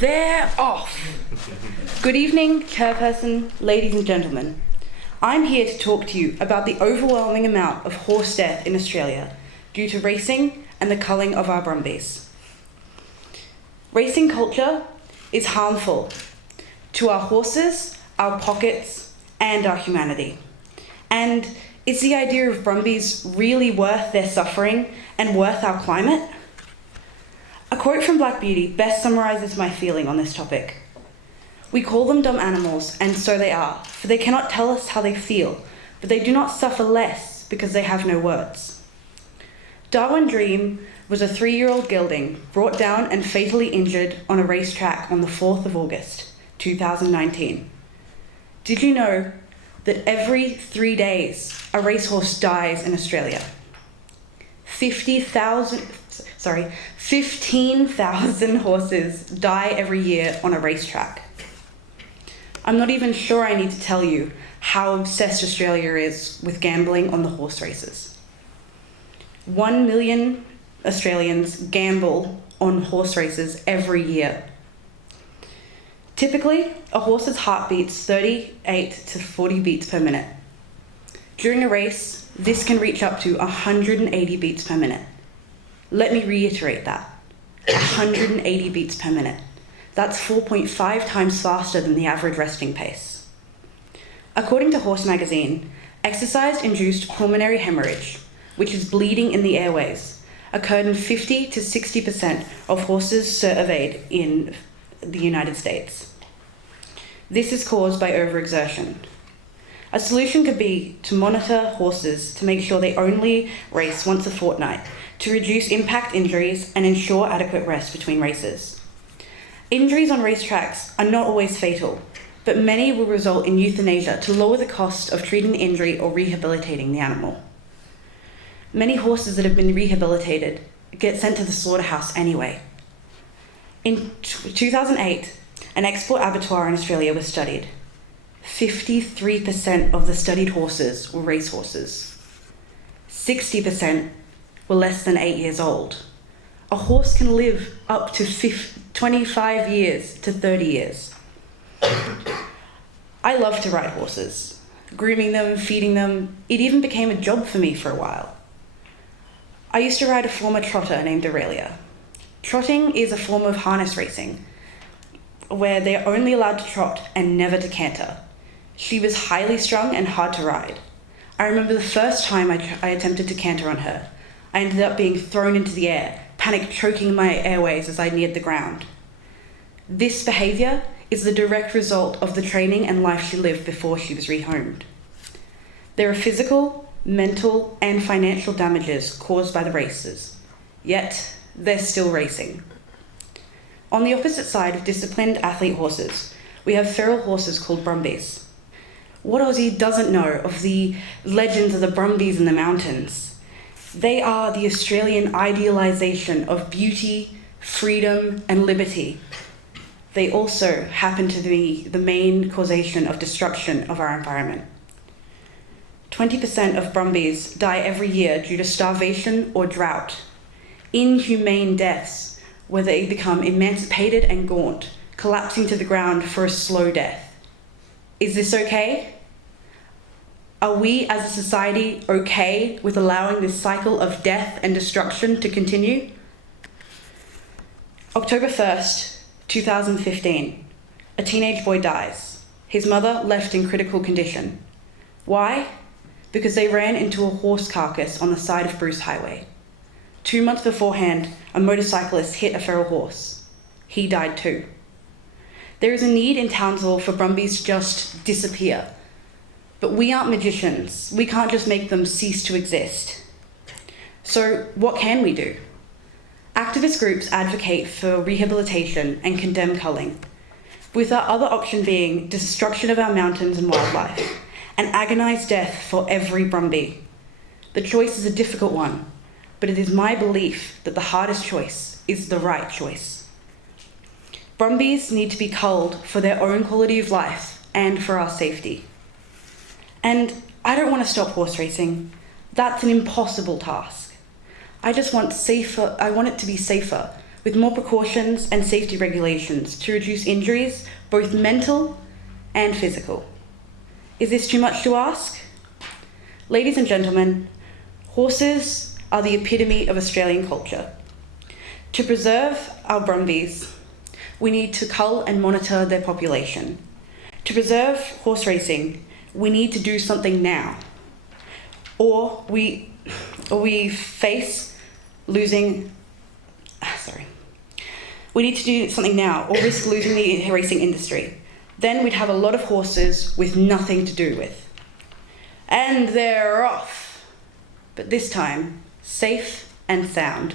they're off. Good evening, Chairperson, ladies and gentlemen. I'm here to talk to you about the overwhelming amount of horse death in Australia due to racing and the culling of our brumbies. Racing culture is harmful to our horses, our pockets, and our humanity. And is the idea of brumbies really worth their suffering and worth our climate? A quote from Black Beauty best summarises my feeling on this topic. We call them dumb animals, and so they are, for they cannot tell us how they feel, but they do not suffer less because they have no words. Darwin Dream was a 3-year-old gelding brought down and fatally injured on a racetrack on the 4th of August, 2019. Did you know that every 3 days a racehorse dies in Australia? 15,000 horses die every year on a racetrack. I'm not even sure I need to tell you how obsessed Australia is with gambling on the horse races. 1 million Australians gamble on horse races every year. Typically, a horse's heart beats 38 to 40 beats per minute. During a race, this can reach up to 180 beats per minute. Let me reiterate that. 180 beats per minute. That's 4.5 times faster than the average resting pace. According to Horse Magazine, exercise-induced pulmonary hemorrhage, which is bleeding in the airways, occurred in 50 to 60% of horses surveyed in the United States. This is caused by overexertion. A solution could be to monitor horses to make sure they only race once a fortnight, to reduce impact injuries and ensure adequate rest between races. Injuries on racetracks are not always fatal, but many will result in euthanasia to lower the cost of treating the injury or rehabilitating the animal. Many horses that have been rehabilitated get sent to the slaughterhouse anyway. In 2008, an export abattoir in Australia was studied. 53% of the studied horses were racehorses. 60% were less than 8 years old. A horse can live up to 25 years to 30 years. I love to ride horses. Grooming them, feeding them, it even became a job for me for a while. I used to ride a former trotter named Aurelia. Trotting is a form of harness racing, where they are only allowed to trot and never to canter. She was highly strung and hard to ride. I remember the first time I attempted to canter on her. I ended up being thrown into the air, panic choking my airways as I neared the ground. This behaviour is the direct result of the training and life she lived before she was rehomed. There are physical, mental, and financial damages caused by the races, yet they're still racing. On the opposite side of disciplined athlete horses, we have feral horses called brumbies. What Aussie doesn't know of the legends of the brumbies in the mountains? They are the Australian idealisation of beauty, freedom, and liberty. They also happen to be the main causation of destruction of our environment. 20% of brumbies die every year due to starvation or drought. Inhumane deaths where they become emancipated and gaunt, collapsing to the ground for a slow death. Is this okay? Are we as a society okay with allowing this cycle of death and destruction to continue? October 1st, 2015, a teenage boy dies. His mother left in critical condition. Why? Because they ran into a horse carcass on the side of Bruce Highway. 2 months beforehand, a motorcyclist hit a feral horse. He died too. There is a need in Townsville for brumbies to just disappear. But we aren't magicians. We can't just make them cease to exist. So what can we do? Activist groups advocate for rehabilitation and condemn culling, with our other option being destruction of our mountains and wildlife, and agonised death for every brumbie. The choice is a difficult one, but it is my belief that the hardest choice is the right choice. Brumbies need to be culled for their own quality of life and for our safety. And I don't want to stop horse racing. That's an impossible task. I want it to be safer with more precautions and safety regulations to reduce injuries, both mental and physical. Is this too much to ask? Ladies and gentlemen, horses are the epitome of Australian culture. To preserve our brumbies, we need to cull and monitor their population. To preserve horse racing, we need to do something now, or we face losing. We need to do something now, or risk losing the racing industry. Then we'd have a lot of horses with nothing to do with. And they're off. But this time, safe and sound.